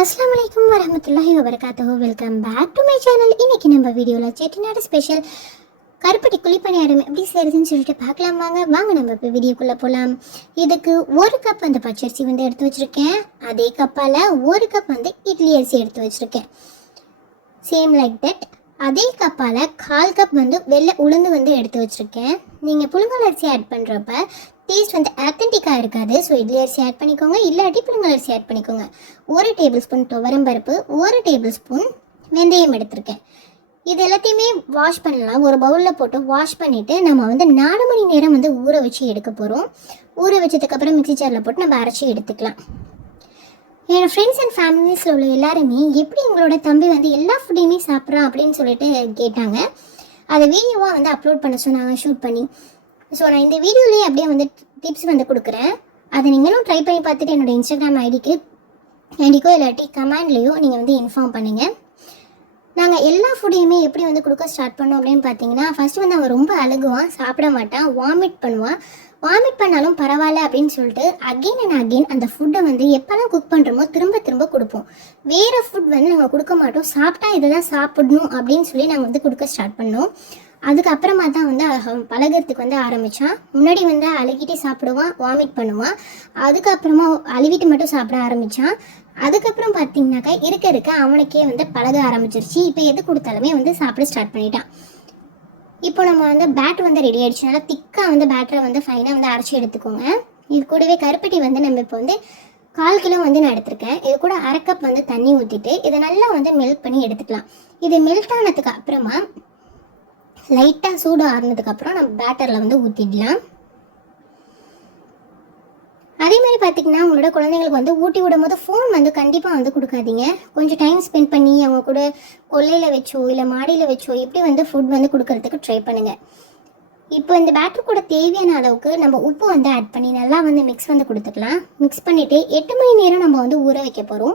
அஸ்ஸலாமு அலைக்கும் வரஹ்மத்துல்லாஹி வபரகாத்துஹு. Welcome back to my channel. இன்னைக்கு நம்ம வீடியோவில் செட்டிநாடு ஸ்பெஷல் கருப்பட்டி குழிப்பணியாரம் எப்படி செய்யறதுன்னு சொல்லிட்டு பார்க்கலாம். வாங்க நம்ம இப்போ வீடியோக்குள்ளே போகலாம். இதுக்கு ஒரு கப் அந்த பச்சரிசி வந்து எடுத்து வச்சுருக்கேன். அதே கப்பால் ஒரு கப் வந்து இட்லி அரிசி எடுத்து வச்சுருக்கேன். Same like that. அதே கப்பால் 1/4 கப் வந்து வெள்ளை உளுந்து வந்து எடுத்து வச்சுருக்கேன். நீங்கள் புழுங்கல் அரிசி ஆட் பண்ணுறப்ப டேஸ்ட் வந்து ஆத்தென்டிக்காக இருக்காது. ஸோ இட்லி அரிசி ஆட் பண்ணிக்கோங்க, இல்லாட்டி புழுங்கல் அரிசி ஆட் பண்ணிக்கோங்க. 1 டேபிள் ஸ்பூன் துவரம்பருப்பு, 1 டேபிள் ஸ்பூன் வெந்தயம் எடுத்திருக்கேன். இது எல்லாத்தையுமே வாஷ் பண்ணலாம். ஒரு பவுலில் போட்டு வாஷ் பண்ணிவிட்டு நம்ம வந்து 4 மணி நேரம் வந்து ஊற வச்சு எடுக்க போகிறோம். ஊற வச்சதுக்கப்புறம் மிக்ஸி ஜாரில் போட்டு நம்ம அரைச்சி எடுத்துக்கலாம். என்னோடய ஃப்ரெண்ட்ஸ் அண்ட் ஃபேமிலிஸில் உள்ள எல்லாருமே எப்படி எங்களோட தம்பி வந்து எல்லா ஃபுட்டையுமே சாப்பிட்றான் அப்படின்னு சொல்லிட்டு கேட்டாங்க. அதை வீடியோவாக வந்து அப்லோட் பண்ண சொன்னாங்க, ஷூட் பண்ணி. ஸோ நான் இந்த வீடியோலேயே அப்படியே வந்து டிப்ஸ் வந்து கொடுக்குறேன். அதை நீங்களும் ட்ரை பண்ணி பார்த்துட்டு என்னோடய இன்ஸ்டாகிராம் ஐடிக்கோ இல்லாட்டி கமெண்ட்லேயோ நீங்கள் வந்து இன்ஃபார்ம் பண்ணுங்கள். நாங்கள் எல்லா ஃபுட்டையுமே எப்படி வந்து கொடுக்க ஸ்டார்ட் பண்ணோம் அப்படின்னு பார்த்தீங்கன்னா, ஃபஸ்ட்டு வந்து அவன் ரொம்ப அழுகுவான், சாப்பிட மாட்டான், வாமிட் பண்ணுவான். வாமிட் பண்ணாலும் பரவாயில்ல அப்படின்னு சொல்லிட்டு அகெயின் அண்ட் அகெயின் அந்த ஃபுட்டை வந்து எப்போல்லாம் குக் பண்ணுறோமோ திரும்ப திரும்ப கொடுப்போம். வேறு ஃபுட் வந்து நாங்கள் கொடுக்க மாட்டோம். சாப்பிட்டா இதை தான் சாப்பிடணும் அப்படின்னு சொல்லி நாங்கள் வந்து கொடுக்க ஸ்டார்ட் பண்ணோம். அதுக்கப்புறமா தான் வந்து பழகிறதுக்கு வந்து ஆரம்பித்தான். முன்னாடி வந்து அழுகிட்டே சாப்பிடுவான், வாமிட் பண்ணுவான். அதுக்கப்புறமா அழுவிட்டு மட்டும் சாப்பிட ஆரம்பித்தான். அதுக்கப்புறம் பார்த்தீங்கன்னாக்கா இருக்க அவனுக்கே வந்து பழக ஆரம்பிச்சிருச்சு. இப்போ எது கொடுத்தாலுமே வந்து சாப்பிட ஸ்டார்ட் பண்ணிட்டான். இப்போ நம்ம வந்து பேட்டர் வந்து ரெடி ஆகிடுச்சு. நல்லா திக்காக வந்து பேட்டரை வந்து ஃபைனாக வந்து அரைச்சி எடுத்துக்கோங்க. இது கூடவே கருப்பட்டி வந்து நம்ம இப்போ வந்து 1/4 கிலோ வந்து நான் எடுத்திருக்கேன். இது கூட 1/2 கப் வந்து தண்ணி ஊற்றிட்டு இதை நல்லா வந்து மெல்ட் பண்ணி எடுத்துக்கலாம். இது மெல்ட் ஆனதுக்கு அப்புறமா லைட்டாக சூடு ஆறுனதுக்கப்புறம் நம்ம பேட்டரில் வந்து ஊற்றிடலாம். அதே மாதிரி பார்த்திங்கன்னா உங்களோட குழந்தைங்களுக்கு வந்து ஊட்டி விடும் போது ஃபோன் வந்து கண்டிப்பாக வந்து கொடுக்காதீங்க. கொஞ்சம் டைம் ஸ்பெண்ட் பண்ணி அவங்க கூட கொல்லையில் வச்சோ இல்லை மாடியில் வச்சோ இப்படி வந்து ஃபுட் வந்து கொடுக்கறதுக்கு ட்ரை பண்ணுங்கள். இப்போ இந்த பேட்டர் கூட தேவையான அளவுக்கு நம்ம உப்பு வந்து ஆட் பண்ணி நல்லா வந்து மிக்ஸ் வந்து கொடுத்துக்கலாம். மிக்ஸ் பண்ணிவிட்டு 8 மணி நேரம் நம்ம வந்து ஊற வைக்க போகிறோம்.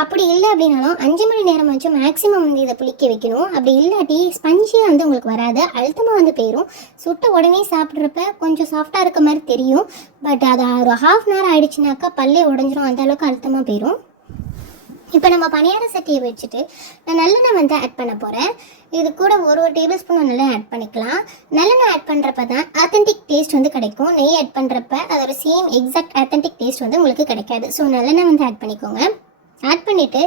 அப்படி இல்லை அப்படின்னாலும் 5 மணி நேரம் வச்சு மேக்ஸிமம் வந்து இதை புளிக்க வைக்கணும். அப்படி இல்லாட்டி ஸ்பஞ்சியாக வந்து உங்களுக்கு வராது, அழுத்தமாக வந்து போயிடும். சுட்ட உடனே சாப்பிட்றப்ப கொஞ்சம் சாஃப்டாக இருக்க மாதிரி தெரியும். பட் அது ஒரு 1/2 அன் ஹவர் ஆகிடுச்சுனாக்கா பல்லே உடஞ்சிரும், அந்த அளவுக்கு அழுத்தமாக போயிடும். இப்போ நம்ம பணியார சட்டியை வச்சுட்டு நான் நல்லெண்ணெய் வந்து ஆட் பண்ண போகிறேன். இது கூட ஒரு டேபிள் ஸ்பூன் நல்லெண்ணெய் ஆட் பண்ணிக்கலாம். நல்லெண்ணெய் ஆட் பண்ணுறப்ப தான் ஆத்தென்டிக் டேஸ்ட் வந்து கிடைக்கும். நெய் ஆட் பண்ணுறப்ப அதோட சேம் எக்ஸாக்ட் ஆத்தென்டிக் டேஸ்ட் வந்து உங்களுக்கு கிடைக்காது. ஸோ நல்லெண்ணெய் வந்து ஆட் பண்ணிக்கோங்க. ஆட் பண்ணிவிட்டு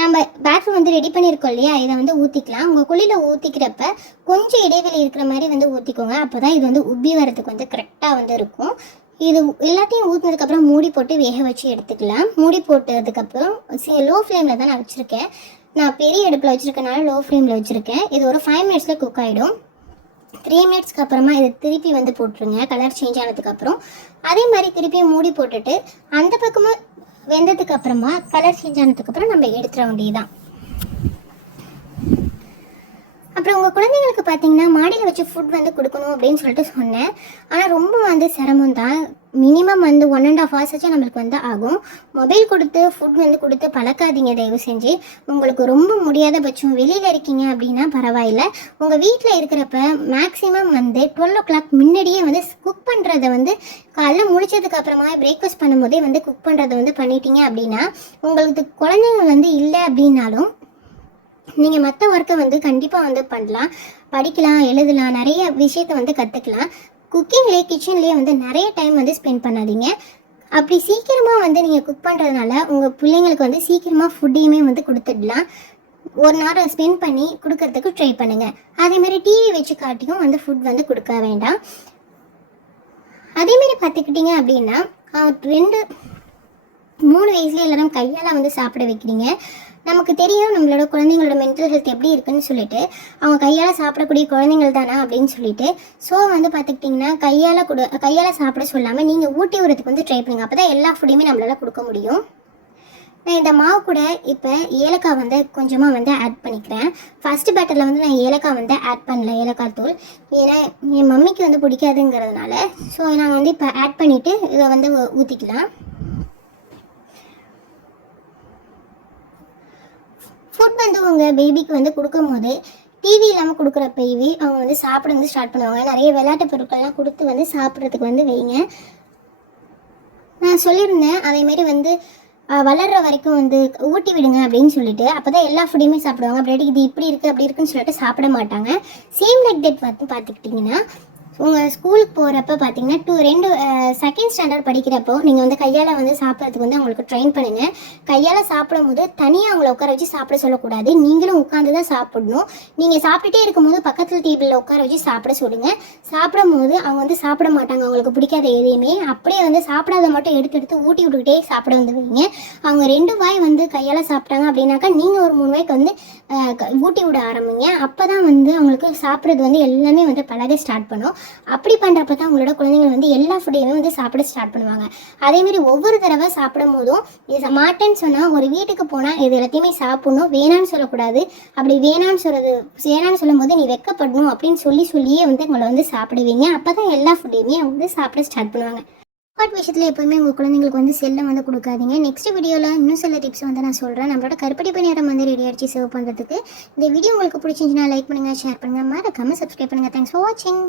நம்ம பேட்டர் வந்து ரெடி பண்ணியிருக்கோம் இல்லையா, இதை வந்து ஊற்றிக்கலாம். உங்கள் குழியில் ஊற்றிக்கிறப்ப கொஞ்சம் இடைவெளி இருக்கிற மாதிரி வந்து ஊற்றிக்கோங்க. அப்போ தான் இது வந்து உப்பி வரதுக்கு வந்து கரெக்டாக வந்து இருக்கும். இது எல்லாத்தையும் ஊற்றினதுக்கப்புறம் மூடி போட்டு வேக வச்சு எடுத்துக்கலாம். மூடி போட்டதுக்கப்புறம் லோ ஃப்ளேமில் தான் நான் வச்சுருக்கேன். நான் பெரிய அடுப்பில் வச்சுருக்கனால லோ ஃப்ளேமில் வச்சுருக்கேன். இது ஒரு 5 மினிட்ஸில் குக் ஆகிடும். 3 மினிட்ஸ்க்கு அப்புறமா இதை திருப்பி வந்து போட்டுருங்க. கலர் சேஞ்ச் ஆனதுக்கப்புறம் அதே மாதிரி திருப்பி மூடி போட்டுட்டு அந்த பக்கமும் வெந்ததுக்கு அப்புறமா கலர் சேஞ்ச் ஆனதுக்கப்புறம் நம்ம எடுத்துட வேண்டியதுதான். அப்புறம் உங்கள் குழந்தைங்களுக்கு பார்த்தீங்கன்னா மாடியில் வச்சு ஃபுட் வந்து கொடுக்கணும் அப்படின்னு சொல்லிட்டு சொன்னேன். ஆனால் ரொம்ப வந்து சிரமம் தான். மினிமம் வந்து 1.5 hours ஆச்சும் நம்மளுக்கு வந்து ஆகும். மொபைல் கொடுத்து ஃபுட் வந்து கொடுத்து பழக்காதீங்க தயவு செஞ்சு. உங்களுக்கு ரொம்ப முடியாத பட்சம் வெளியில் இருக்கீங்க அப்படின்னா பரவாயில்ல. உங்கள் வீட்டில் இருக்கிறப்ப மேக்ஸிமம் வந்து 12 o'clock முன்னாடியே வந்து குக் பண்ணுறதை வந்து காலைல முடிச்சதுக்கு அப்புறமா பிரேக்ஃபாஸ்ட் பண்ணும்போதே வந்து குக் பண்ணுறதை வந்து பண்ணிட்டீங்க அப்படின்னா உங்களுக்கு குழந்தைங்க வந்து இல்லை அப்படின்னாலும் நீங்கள் மற்ற ஒர்க்கை வந்து கண்டிப்பாக வந்து பண்ணலாம், படிக்கலாம், எழுதலாம், நிறைய விஷயத்தை வந்து கற்றுக்கலாம். குக்கிங்லேயே கிச்சன்லேயே வந்து நிறைய டைம் வந்து ஸ்பெண்ட் பண்ணாதீங்க. அப்படி சீக்கிரமாக வந்து நீங்கள் குக் பண்ணுறதுனால உங்கள் பிள்ளைங்களுக்கு வந்து சீக்கிரமாக ஃபுட்டையுமே வந்து கொடுத்துடலாம். 1 hour ஸ்பெண்ட் பண்ணி கொடுக்கறதுக்கு ட்ரை பண்ணுங்கள். அதேமாதிரி டிவி வச்சு காட்டியும் வந்து ஃபுட் வந்து கொடுக்க வேண்டாம். அதேமாதிரி பார்த்துக்கிட்டிங்க அப்படின்னா 2-3 வயசுல எல்லாரும் கையால் வந்து சாப்பிட வைக்கிறீங்க. நமக்கு தெரியும் நம்மளோட குழந்தைங்களோட மென்டல் ஹெல்த் எப்படி இருக்குன்னு சொல்லிட்டு அவங்க கையால் சாப்பிடக்கூடிய குழந்தைங்கள் தானே அப்படின்னு சொல்லிட்டு ஸோ வந்து பார்த்துக்கிட்டிங்கன்னா கையால் சாப்பிட சொல்லாமல் நீங்கள் ஊட்டி விடுறதுக்கு வந்து ட்ரை பண்ணுங்கள். அப்போ தான் எல்லா ஃபுட்டையுமே நம்மளால் கொடுக்க முடியும். நான் இந்த மாவு கூட இப்போ ஏலக்காய் வந்து கொஞ்சமாக வந்து ஆட் பண்ணிக்கிறேன். ஃபஸ்ட்டு பேட்டரில் வந்து நான் ஏலக்காய் வந்து ஆட் பண்ணல, ஏலக்காய் தூள். ஏன்னா என் மம்மிக்கு வந்து பிடிக்காதுங்கிறதுனால ஸோ நாங்கள் வந்து இப்போ ஆட் பண்ணிவிட்டு இதை வந்து ஊற்றிக்கலாம். ஃபுட் வந்து உங்கள் பேபிக்கு வந்து கொடுக்கும்போது டிவி இல்லாமல் கொடுக்குறப்பவே அவங்க வந்து சாப்பிட வந்து ஸ்டார்ட் பண்ணுவாங்க. நிறைய விளையாட்டு பொருட்கள்லாம் கொடுத்து வந்து சாப்பிட்றதுக்கு வந்து வைங்க. நான் சொல்லியிருந்தேன் அதேமாரி வந்து வளர்கிற வரைக்கும் வந்து ஊட்டி விடுங்க அப்படின்னு சொல்லிட்டு அப்போ தான் எல்லா ஃபுட்டையுமே சாப்பிடுவாங்க. அப்படி இது இப்படி இருக்குது அப்படி இருக்குன்னு சொல்லிட்டு சாப்பிட மாட்டாங்க. சேம் லைக் தட் பார்த்துக்கிட்டிங்கன்னா உங்கள் ஸ்கூலுக்கு போகிறப்ப பார்த்தீங்கன்னா ரெண்டு செகண்ட் ஸ்டாண்டர்ட் படிக்கிறப்போ நீங்கள் வந்து கையால் வந்து சாப்பிட்றதுக்கு வந்து அவங்களுக்கு ட்ரெயின் பண்ணுங்கள். கையால் சாப்பிடும் போது தனியாக அவங்கள உட்கார வச்சு சாப்பிட சொல்லக்கூடாது. நீங்களும் உட்காந்து தான் சாப்பிடணும். நீங்கள் சாப்பிட்டுட்டே இருக்கும்போது பக்கத்தில் டேபிளில் உட்கார வச்சு சாப்பிட சொல்லுங்கள். சாப்பிடும் போது அவங்க வந்து சாப்பிட மாட்டாங்க. அவங்களுக்கு பிடிக்காத எதையுமே அப்படியே வந்து சாப்பிடாத மட்டும் எடுத்து ஊட்டி விட்டுக்கிட்டே சாப்பிட வந்து வைங்க. அவங்க 2 வாய் வந்து கையால் சாப்பிட்டாங்க அப்படின்னாக்கா நீங்கள் ஒரு 3 வாய்க்கு வந்து ஊட்டி விட ஆரம்பிங்க. அப்போ தான் வந்து அவங்களுக்கு சாப்பிட்றது வந்து எல்லாமே வந்து பழக ஸ்டார்ட் பண்ணும். அப்படி பண்ணுறப்ப தான் உங்களோட குழந்தைங்கள் வந்து எல்லா ஃபுட்டையுமே வந்து சாப்பிட ஸ்டார்ட் பண்ணுவாங்க. அதேமாதிரி ஒவ்வொரு தடவை சாப்பிடும் போதும் இது மாட்டேன்னு சொன்னால் ஒரு வீட்டுக்கு போனால் இது எல்லாத்தையுமே சாப்பிடணும், வேணான்னு சொல்லக்கூடாது. அப்படி வேணான்னு சொல்லும்போது நீ வெட்கப்படணும் அப்படின்னு சொல்லியே வந்து உங்களை வந்து சாப்பிடுவீங்க. அப்போ தான் எல்லா ஃபுட்டையுமே வந்து சாப்பிட ஸ்டார்ட் பண்ணுவாங்க. சாப்பாடு விஷயத்தில் எப்போயுமே உங்கள் குழந்தைங்களுக்கு வந்து செல்லம் வந்து கொடுக்காதீங்க. நெக்ஸ்ட் வீடியோவில் இன்னும் சில டிப்ஸ் வந்து நான் சொல்கிறேன். நம்மளோட கருப்பட்டி பணியாரம் வந்து ரெடி அடிச்சு சர்வ் பண்ணுறதுக்கு. இந்த வீடியோ உங்களுக்கு பிடிச்சிருந்துச்சுன்னா லைக் பண்ணுங்கள், ஷேர் பண்ணுங்கள், மறக்காமல் சப்ஸ்கிரைப் பண்ணுங்கள். தேங்க்ஸ் ஃபார் வாட்சிங்.